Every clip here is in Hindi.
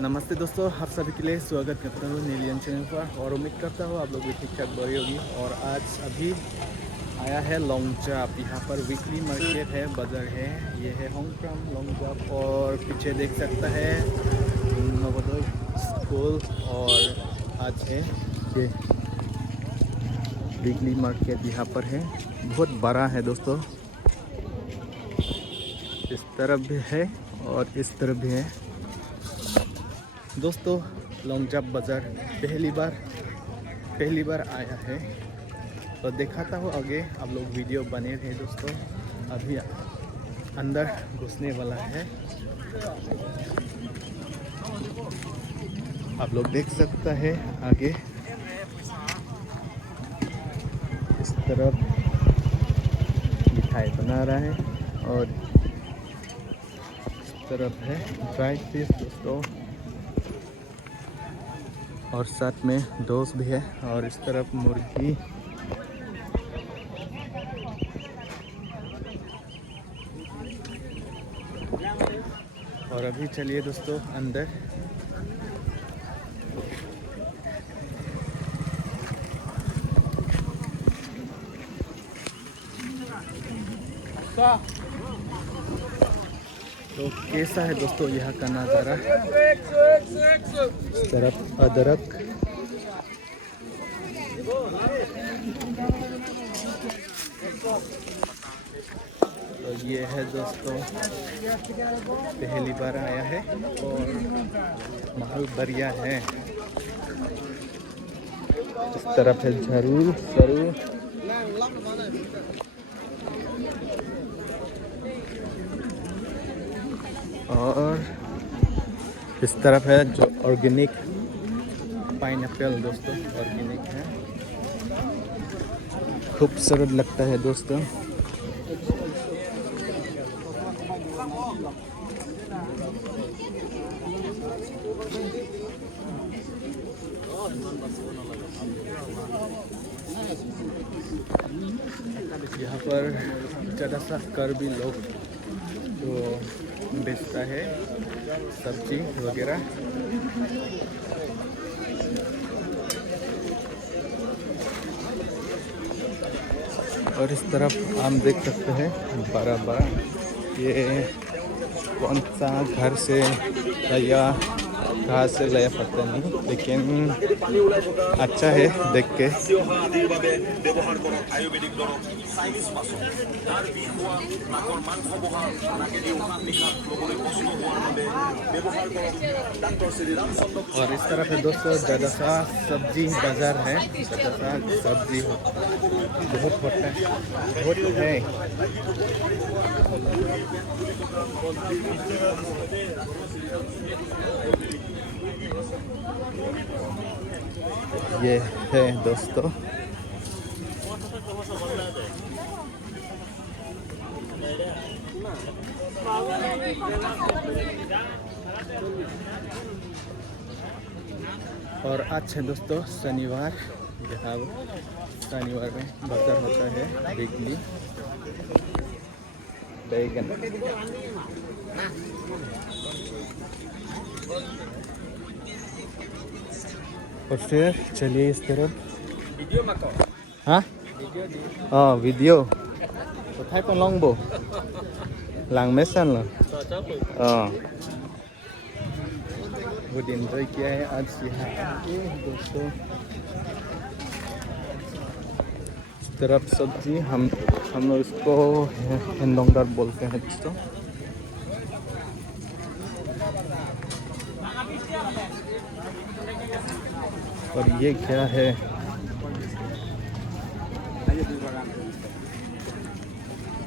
नमस्ते दोस्तों, आप सभी के लिए स्वागत करता हूँ नीलियन चैनल पर और उम्मीद करता हूँ आप लोग भी ठीक ठाक बड़ी होगी। और आज अभी आया है लॉन्गजाप। यहाँ पर वीकली मार्केट है, बाज़ार है। ये है होंगक्राम लॉन्गजाप और पीछे देख सकता है नवोदय स्कूल। और आज है ये वीकली मार्केट यहाँ पर है, बहुत बड़ा है दोस्तों। इस तरफ भी है और इस तरफ भी है दोस्तों। लॉन्गजाप बाज़ार पहली बार आया है तो दिखाता हूँ आगे। आप लोग वीडियो बने रहे दोस्तों। अभी अंदर घुसने वाला है, आप लोग देख सकता है आगे। इस तरफ मिठाई बना रहा है और इस तरफ है ड्राई फिश दोस्तों, और साथ में दोस्त भी है। और इस तरफ मुर्गी, और अभी चलिए दोस्तों अंदर। तो कैसा है दोस्तों यहाँ का नज़ारा। इस तरफ अदरक, तो ये है दोस्तों, पहली बार आया है और माहौल बढ़िया है। इस तरफ है जरूर और इस तरफ है जो ऑर्गेनिक पाइनएप्पल दोस्तों, ऑर्गेनिक है, खूबसूरत लगता है दोस्तों। यहाँ पर ज़्यादा सा कर्बी लोग जो बेचता है सब्जी वगैरह। और इस तरफ हम देख सकते हैं बड़ा ये कौन सा घर से या कहाँ से लाया पता नहीं, लेकिन अच्छा है देख के। और इस तरफ है दोस्तों ज़्यादा सा सब्जी बाज़ार है, ज़्यादा सा सब्जी बहुत होता है, बहुत है। ये है दोस्तों और आज है दोस्तों शनिवार। यहाँ शनिवार में बाजार होता है वीकली। बैगन और फिर चलिए इस तरफ। हाँ वीडियो तो थाई पर लॉन्ग लांग में सन लो। बहुत एंजॉय किया है आज यहाँ आके दोस्तों। इस तरफ सब्जी हम लोग इसको हेंदोंगदार बोलते हैं दोस्तों। और ये क्या है,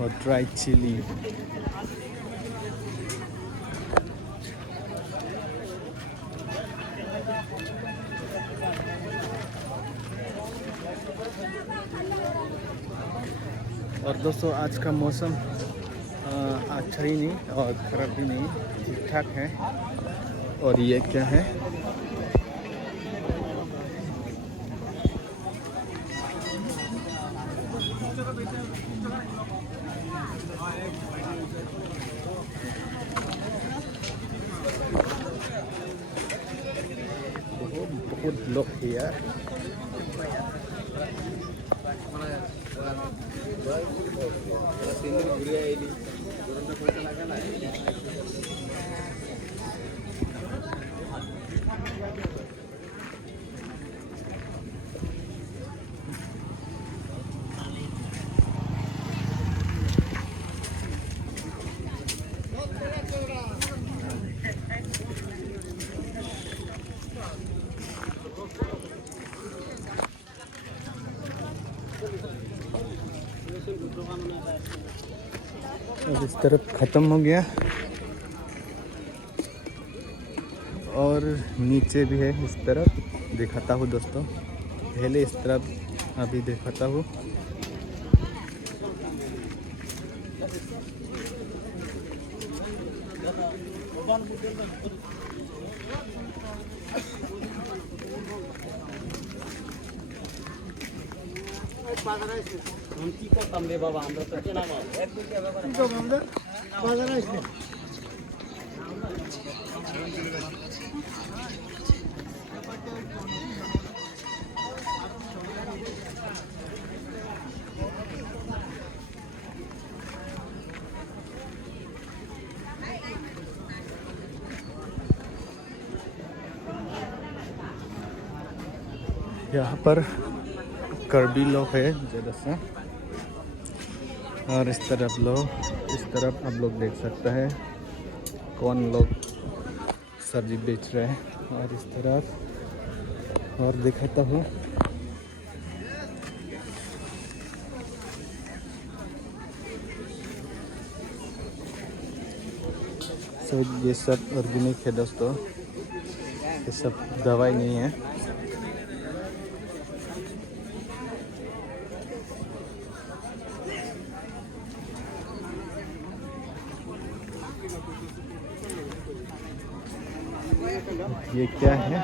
और ड्राई चिली। और दोस्तों आज का मौसम अच्छा ही नहीं और ख़राब भी नहीं, ठीक ठाक है। और ये क्या है, बहुत लोग है यार। अब इस तरफ ख़त्म हो गया और नीचे भी है इस तरफ, दिखाता हूँ दोस्तों। पहले इस तरफ अभी दिखाता हूँ। यहाँ पर कर्बी लोग है ज़्यादा से, और इस तरफ आप लोग देख सकते हैं कौन लोग सब्जी बेच रहे हैं। और इस तरफ और दिखाता हूँ। तो ये सब ऑर्गेनिक है दोस्तों, ये सब दवाई नहीं है। ये क्या है?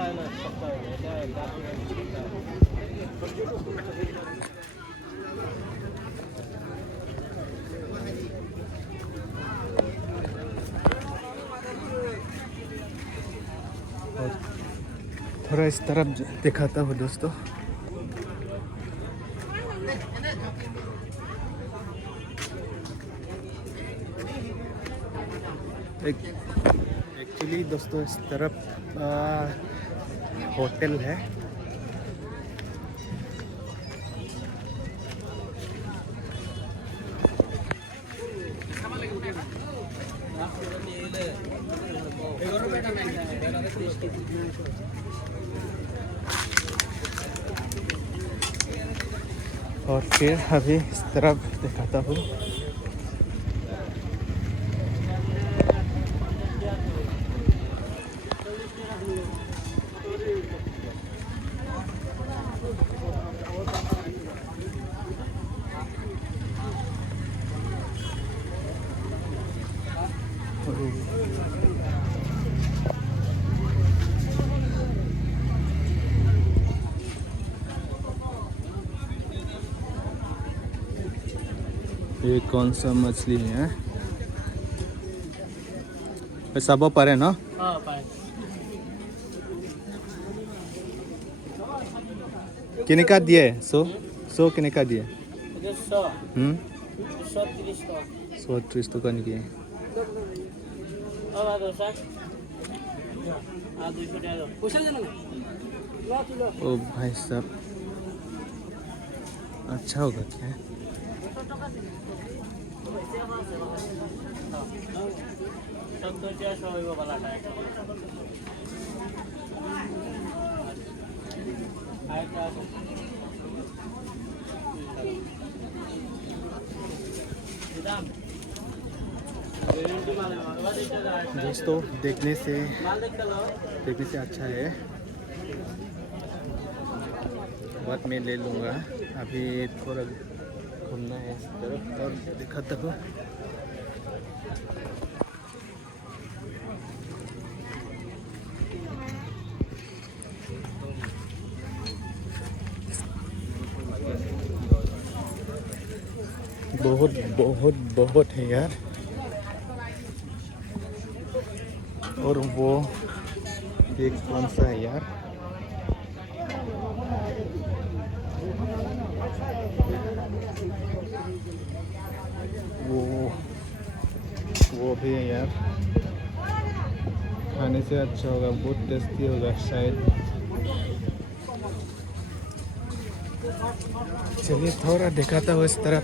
और थोड़ा इस तरफ दिखाता हूँ दोस्तों। एक्चुअली दोस्तों इस तरफ होटल है। और फिर अभी इस तरफ दिखाता हूँ। ये कौन सा मछली है? सब पर है ना? किने का दिए? 100 किने का दिए? 130 तो करने की। ओ भाई साहब, अच्छा होगा क्या? दोस्तों देखने से अच्छा है, बाद में ले लूँगा। अभी थोड़ा घूमना है इस तरफ और दिखाता हूँ। बहुत बहुत बहुत है यार। और वो एक कौन सा है यार? वो वो भी है यार, खाने से अच्छा होगा, बहुत टेस्टी होगा शायद। चलिए थोड़ा दिखाता हूँ इस तरफ।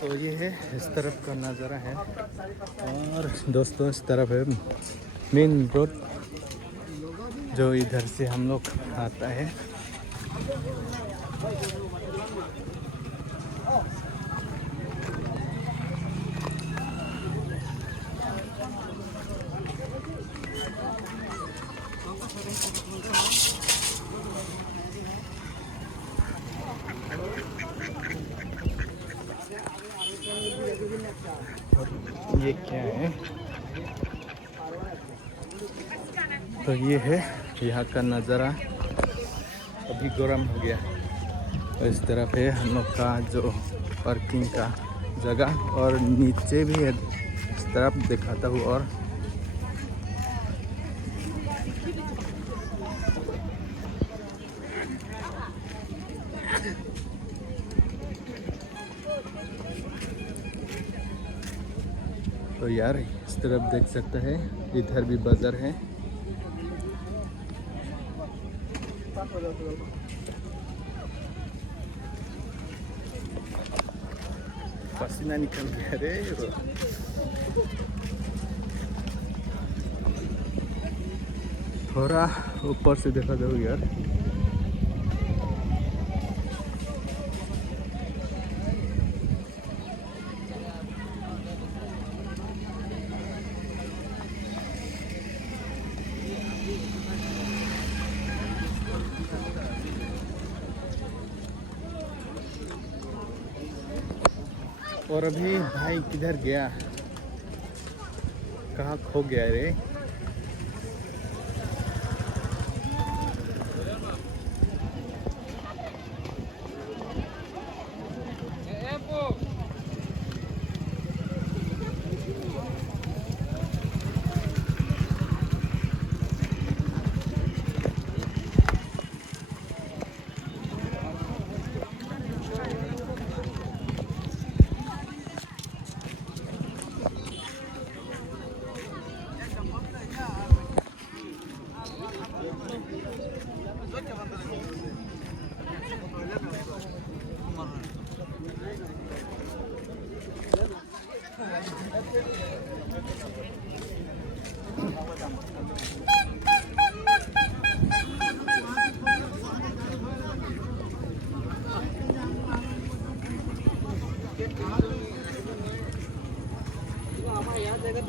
तो ये है इस तरफ का नज़ारा है। और दोस्तों इस तरफ है मेन रोड, जो इधर से हम लोग आता है। और ये क्या है, तो ये है यहाँ का नज़ारा। अभी गर्म हो गया। और इस तरफ है हम लोग का जो पार्किंग का जगह, और नीचे भी है, इस तरफ दिखाता हूँ। और तो यार इस तरफ देख सकते हैं, इधर भी बाजार है। पसीना निकल गया रे। थोड़ा ऊपर से देखा दो यार। और अभी भाई किधर गया, कहाँ खो गया रे।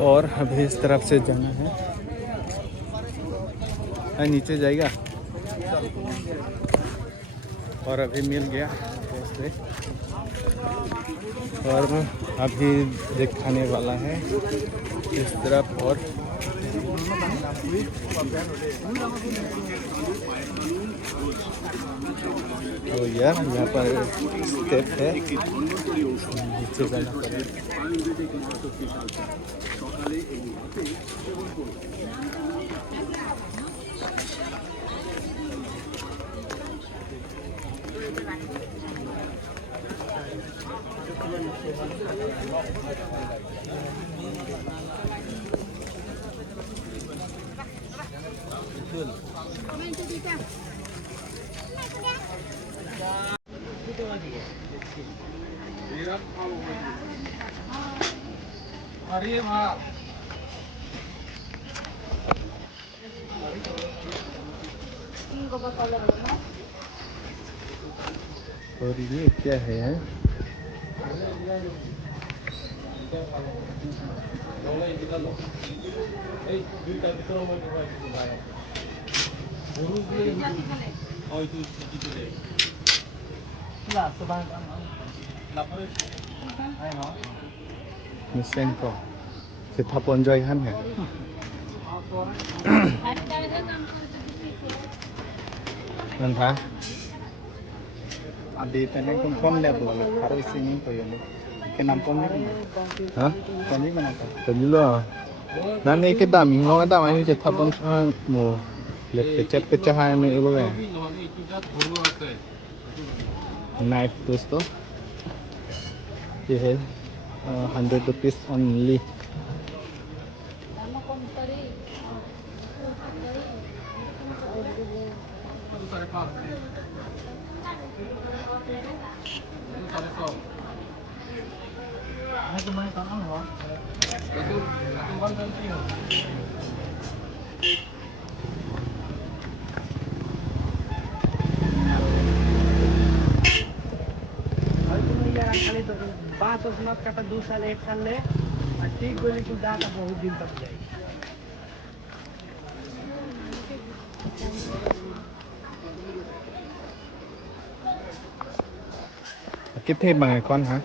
और अभी इस तरफ से जाना है, नीचे जाएगा। और अभी मिल गया दोस्त, और अभी दिखाने वाला है इस तरफ। और तो यार यहाँ पर स्टेप है, नीचे जाना पड़ेगा। अरे वाह, और ये क्या है? Mesen ko, si Thapon Joy han है। Nanti tanya kung kon level, harus ini ko yun. के नाम कौन भी Hah? कौन भी बनाता है Tadi lah. Nanti kita minggu kita main cetak pun mau lihat pecahan ini apa ya? Knife दोस्तों ये है 100 rupees only. बात उस मत काटा 2 साल 1 साल ले ठीक बोली कुल दाता बहुत दिन तक जाए कितने बंगे कौन है?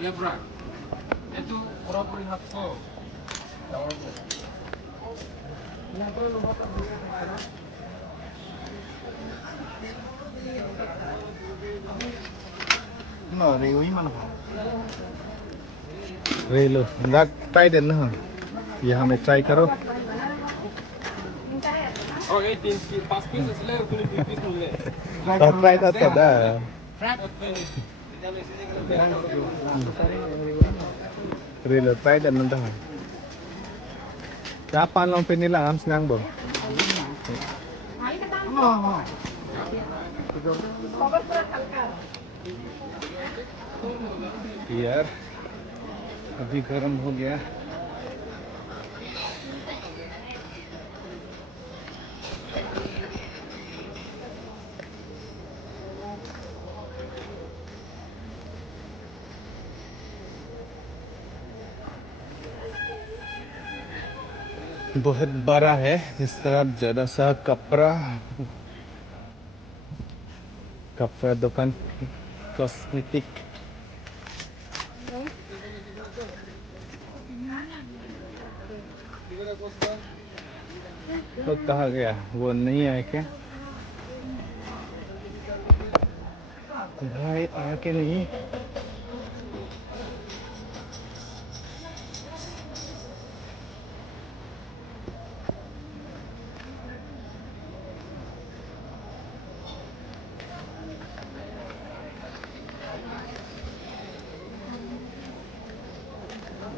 Ya bro, itu pura-pura hakko. nó rêu ý mà nó Ray लो, ना try देना हाँ. ये हमें try करो. Oh, 5 pieces left, 2 pieces left. Try था तो dah. Ray लो try देना dah. Siapa long penila am senang bo? यार अभी गर्म हो गया बहुत बड़ा है इस तरफ ज़्यादा सा कपड़ा दुकान कॉस्मेटिक तो कहा गया वो नहीं आया क्या भाई आया कि नहीं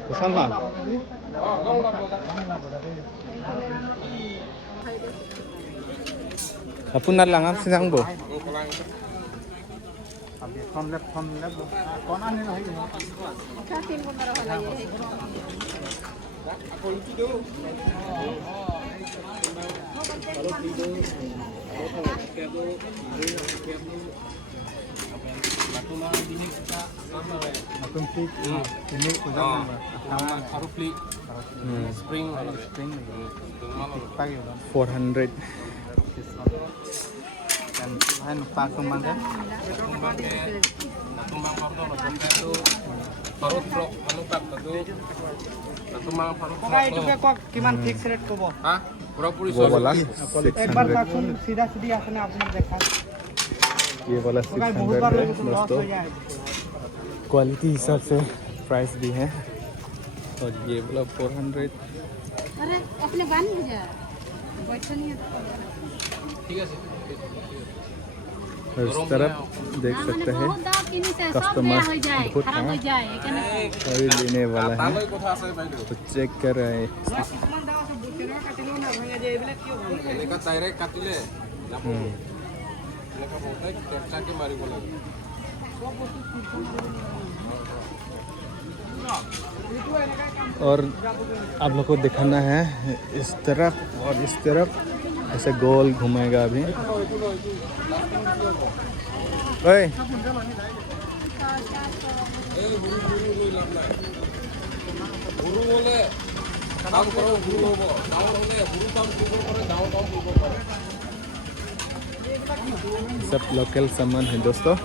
Kesana. Apun na lang sinang bo. अभी फॉर्म लैब कौन आने ना है क्या 3 गुना वाला ये है Akun flick ini udah sama Baru flick, spring, pakai udah 400 dan lain pak kembang kan tumbang baru itu parut blok anu tak itu tumbang parut Pokoknya itu kayak kok gimana fix rate को बोल हाँ पूरा-पूरी वो वाला एक बार 600 काटून सीधा सीधी आपने आपने देखा ये वाला पकड़ बहुत बार 600 है लोगों को लॉस दोस्तों हो जाए क्वालिटी हिसाब से प्राइस भी है और ये वाला 400 अरे अपने बांध हो जा बैठा नहीं है ठीक है और इस तरफ देख सकते हैं कस्टमर बहुत है और ये लेने वाला है তালৈ কথা আছে বাইদেউ तो चेक कर रहे हैं এনেকা ডাইৰেক্ট কাটিলে যাব এনেকা বহুতে টেকটাকে মাৰিব লাগে और आप लोग को दिखाना है इस तरफ और इस तरफ ऐसे गोल घुमाएगा अभी ओए গুৰু হ'লে কাম কৰক গুৰু হ'ব ডাঙৰ হ'লে গুৰু কাম কৰিব পাৰে ডাঙৰ কাম কৰিব পাৰে सब लोकल सामान है दोस्तों।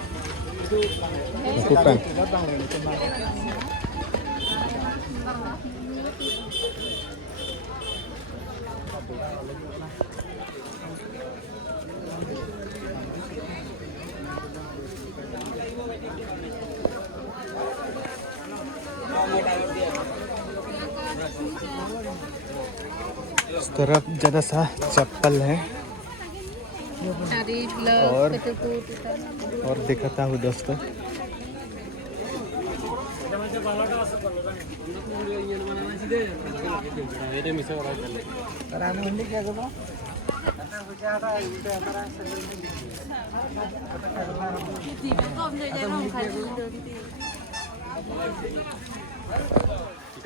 कुपन इस तरफ ज़्यादा सा चप्पल है और दिखाता हूँ दोस्तों।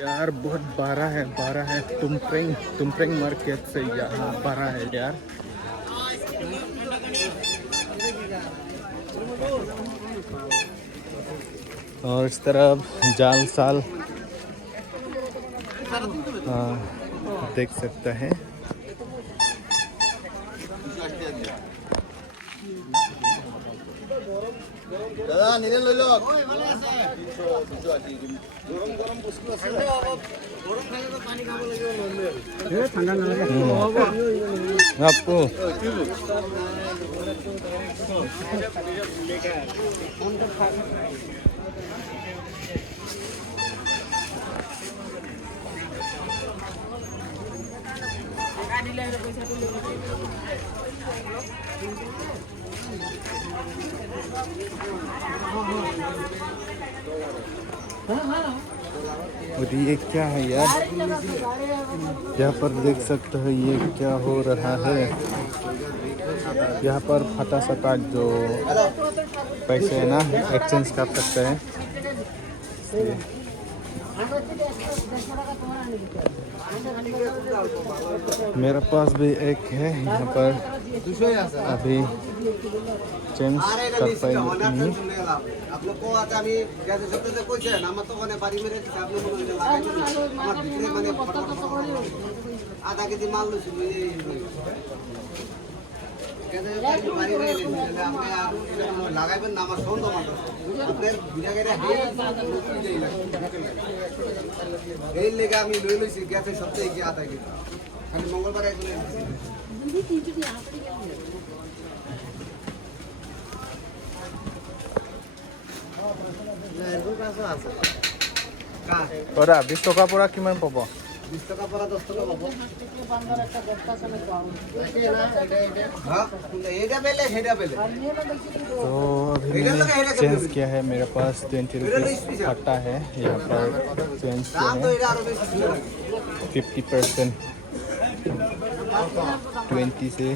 यार बहुत बड़ा है तुमप्रेंग मार्केट से यहाँ बड़ा है यार। और इस तरफ जाल साल देख सकते हैं। आपको और ये क्या है यार, यहाँ पर देख सकते हो ये क्या हो रहा है। यहाँ पर फटा सटा जो पैसे है ना एक्सचेंज कर सकते हैं। मेरे पास भी एक है, यहाँ पर अभी चेंज कर पाएंगे। आधा केजी माल লাগাইবেন না আমার সন্দেহ মানুষ আপনার বিরাগেরা এই লেগে আমি লই লইছি গ্যাসে সপ্তাহে গিয়ে আধা কেজি খালি মঙ্গলবার একদিন পৰা 20 টকা পৰা কিমান পাব? 20 টাকা পড়া 10 টাকা পাবো বান্দার একটা বক্তা চলে পাবো হ্যাঁ এটা বেলে হেডা বেলে। तो अभी मैंने चेंज किया है, मेरे पास 20 रुपीज़ फटा है। यहाँ पर चेंज किया है 50%, 20 से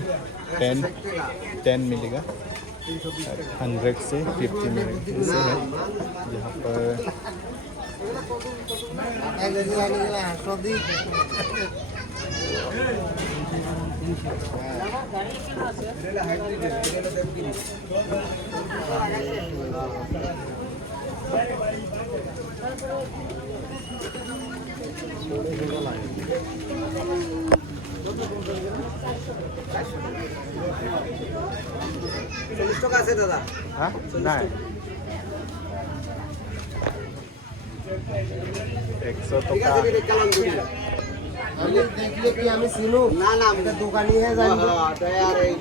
10 मिलेगा, 100 से 50 मिलेगा ऐसे है। यहाँ पर টাকা আছে দাদা? हाँ ना 100 ঠিক टका আছে কেমন করি আমি দেখলে কি আমি চিনু না না আমি দোকানি হে জানি হ্যাঁ তৈয়ার এই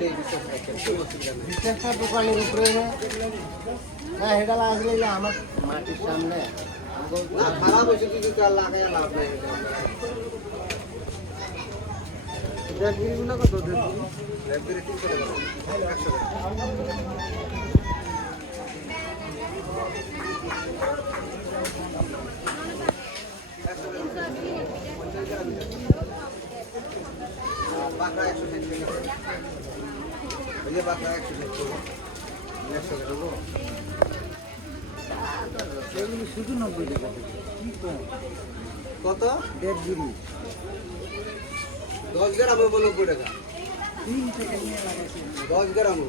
বিশেষটা দোকানের উপরে না হেডা লাগলে আমার মাটির সামনে না খারাপ হইছে কিছু কাল লাগায়া লাভ নাই এটা দেড় গুণ কত দেড় গুণ 300 টাকা बाकरा 160 টাকা ये बाकरा 160 এগুলো শুধু 90 টাকা কত 1.5 জিবি 10 গ্রাম 90 টাকা 3 থেকে নিয়ে লাগাইছি 10 গ্রাম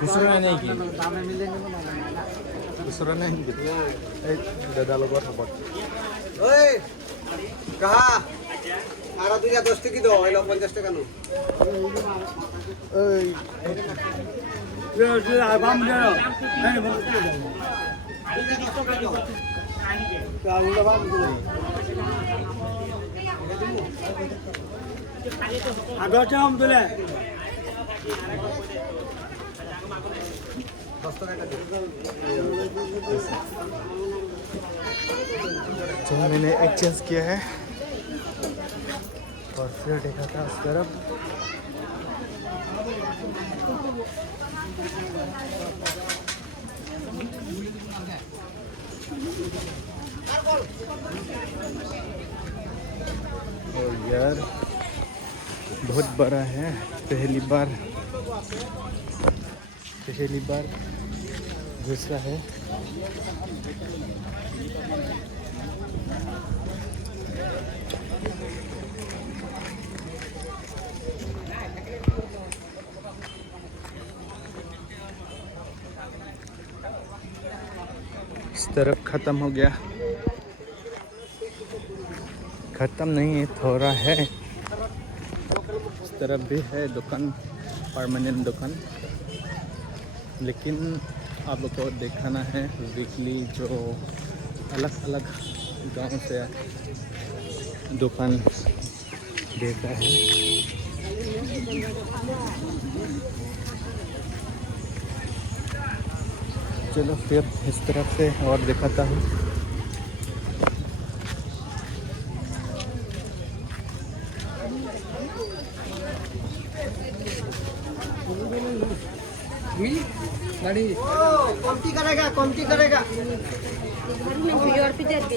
दूसरा नहीं की দামে মিলে নেব না दूसरा नहीं की दादा लोग और ओए कहा আর দুইটা 10 টাকা দাও হলো 50 টাকা নো तो मैंने एक्सचेंज किया है और फिर देखा था उस तरफ और यार बहुत बड़ा है। पहली बार घुसा है। इस तरफ ख़त्म हो गया, ख़त्म नहीं है, थोड़ा है। इस तरफ भी है दुकान, परमानेंट दुकान, लेकिन आप लोग को दिखाना है वीकली जो अलग अलग गांव से दुकान देता है। चलो फिर इस तरफ से और दिखाता हूँ। कमती करेगा और पिटर पे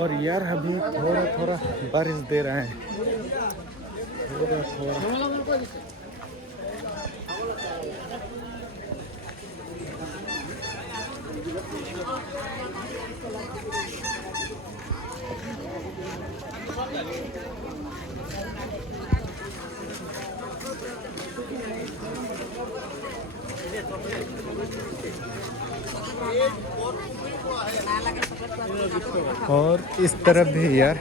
और यार अभी थोड़ा थोड़ा बारिश दे रहा है, थोड़ा थोड़ा। और इस तरफ भी यार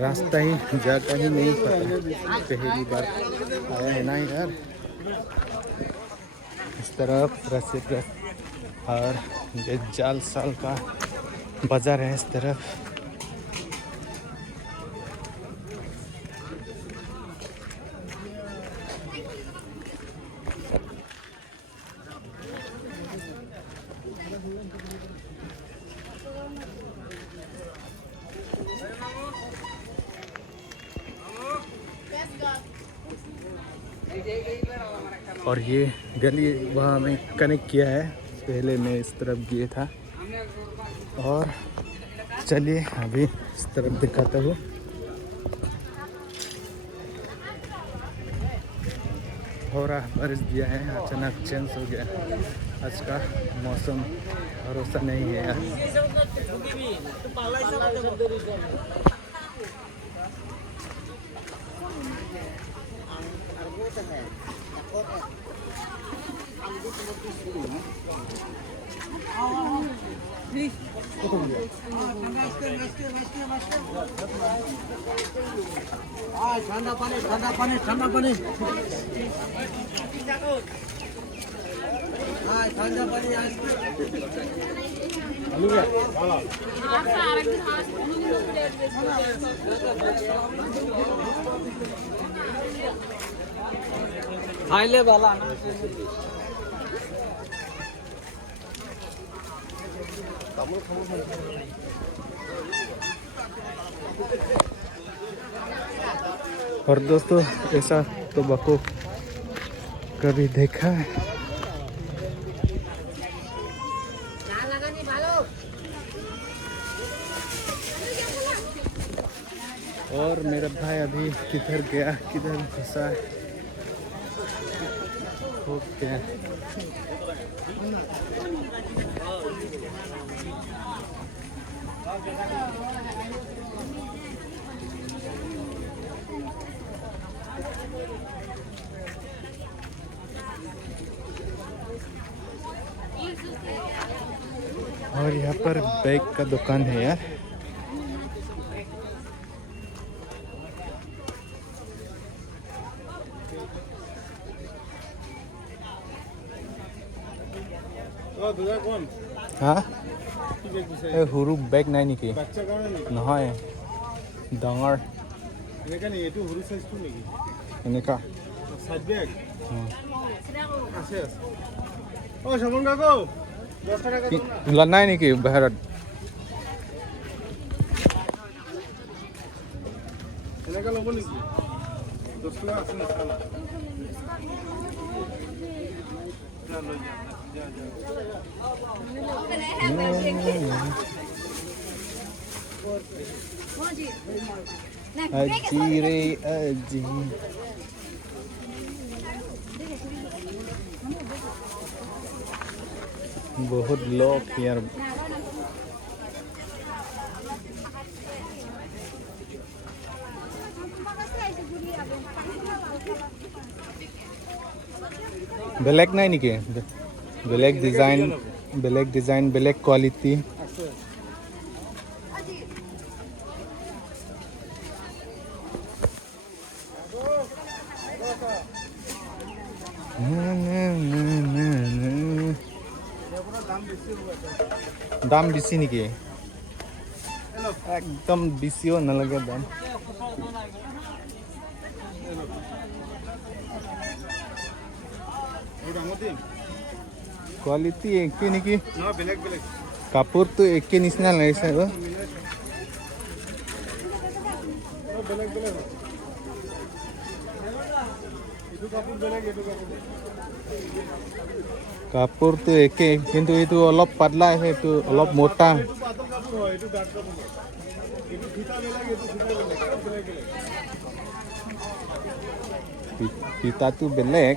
रास्ता ही जाता ही नहीं पता, पहली बार आया है ना यार। इस तरफ रस्सी पर और ये जाल साल का बाजार है इस तरफ। और ये गली वहाँ में कनेक्ट किया है, पहले मैं इस तरफ गया था। और चलिए अभी इस तरफ दिखाता हूँ। थोड़ा बारिश दिया है, अचानक चेंज हो गया। आज का मौसम भरोसा नहीं है यार। ठंडा पानी ठंडा पानी ठंडा पानी ठंडा पानी खाइले वाला और दोस्तों ऐसा तो बाको कभी देखा है। और मेरा भाई अभी किधर गया, किधर घुसा हो गया। और यहाँ पर बैग का दुकान है यार। हाँ সৰু বেগ নাই নেকি? নহয় ডাঙৰ এনেকা লোৱা নাই নেকি বাহিৰত? अजी रे अजी बहुत लोग यार। बेलेग नहीं निके बेलेग डिजाइन बेलेग क्वालिटी दाम बेसी निके एकदम बेसियो नलगे दाम। क्वालिटी एके निकी कापोर तो एके निचिना लागिছে हो। কাপোৰ তো একে কিন্তু এইটো অলপ পাতলা আছে, এইটো অলপ মোটা। ফিতাটো বেলেগ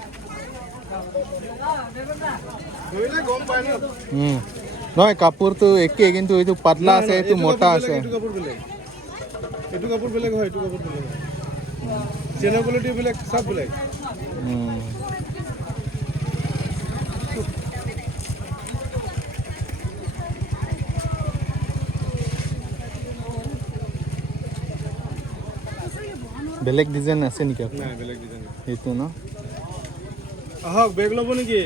নহয়, কাপোৰটো একে কিন্তু এইটো পাতলা আছে, এইটো মোটা আছে। এইটো কাপোৰ বেলেগ হয়, এইটো কাপোৰ বেলেগ হয়। চেনৰ কোৱালিটি বেলেগ, সব বেলেগ। বেলেগ ডিজাইন আছে নেকি? নাই বেলেগ ডিজাইন এইটো ন? আহক বেগ ল'ব নেকি?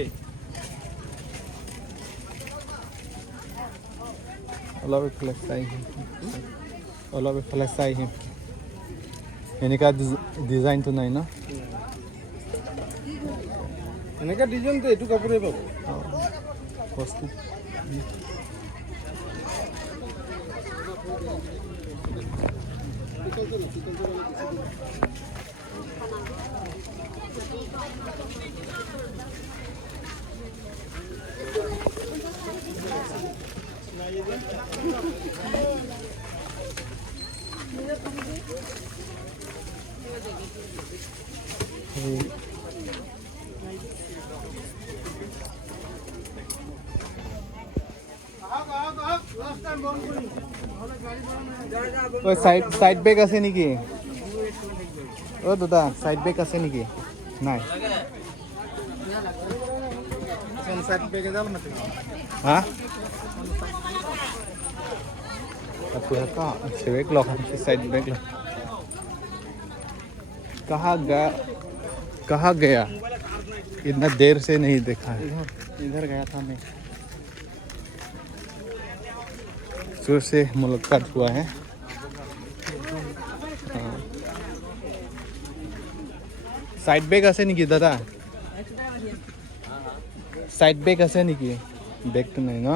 অলপ এইফালে চাই অলপ এইফালে চাই আহিম। এনেকুৱা ডিজাইনটো নাই ন? এনেকুৱা ডিজাইনটো এইটো কাপোৰে পাব। বস্তু সাইড বেগ আছে নেকি? ও দাদা সাইড বেগ আছে নেকি? নাই। हाँ पूरा का सेवेक लॉक है, साइड बैग कहाँ गया इतना देर से नहीं देखा है। इधर गया था मैं। जोर से मुलाकात हुआ है। हाँ। साइड बैग আছে নেকি দাদা? साइड बैग আছে নেকি? बैग तो नहीं ना।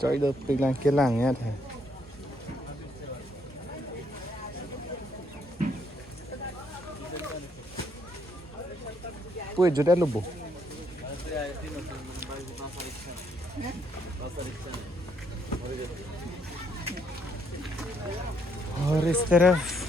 Trời đất bilang kilang ya thầy. Puede ayudar lo bo. और इस तरफ